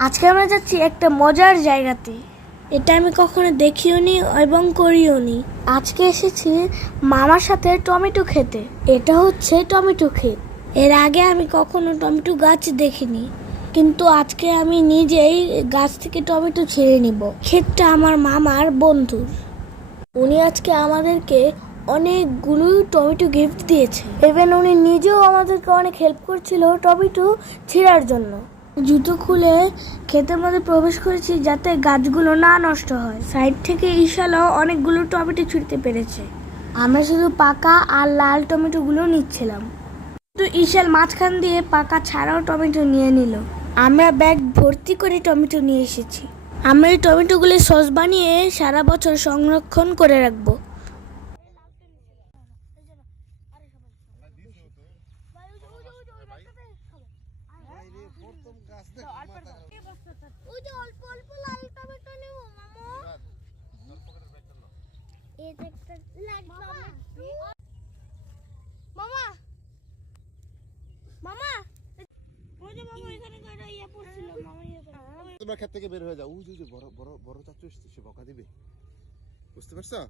আজকে আমরা যাচ্ছি একটা মজার জায়গাতে। এটা আমি কখনো দেখিও নি এবং করিও নি। আজকে এসেছি মামার সাথে টমেটো খেতে। এটা হচ্ছে টমেটো ক্ষেত। এর আগে আমি কখনো টমেটো গাছ দেখিনি, কিন্তু আজকে আমি নিজেই গাছ থেকে টমেটো ছিঁড়ে নিব। ক্ষেতটা আমার মামার বন্ধুর। উনি আজকে আমাদেরকে অনেকগুলো টমেটো গিফট দিয়েছে। ইভেন উনি নিজেও আমাদেরকে অনেক হেল্প করছিল টমেটো ছিঁড়ার জন্য। জুতো খুলে ক্ষেতের মধ্যে প্রবেশ করেছি যাতে গাছগুলো না নষ্ট হয়। সাইড থেকে ঈশালও অনেকগুলো টমেটো ছিঁড়তে পেরেছে। আমরা শুধু পাকা আর লাল টমেটোগুলো নিচ্ছিলাম, তো ঈশাল মাঝখান দিয়ে পাকা ছাড়াও টমেটো নিয়ে নিল। আমরা ব্যাগ ভর্তি করে টমেটো নিয়ে এসেছি। আমরা এই টমেটোগুলো সস বানিয়ে সারা বছর সংরক্ষণ করে রাখবো। তোমরা ক্ষেত থেকে বের হয়ে যাও। ওই যে বড় বড় বড় চাচু এসেছে, সে বকা দিবে, বুঝতে পারছো?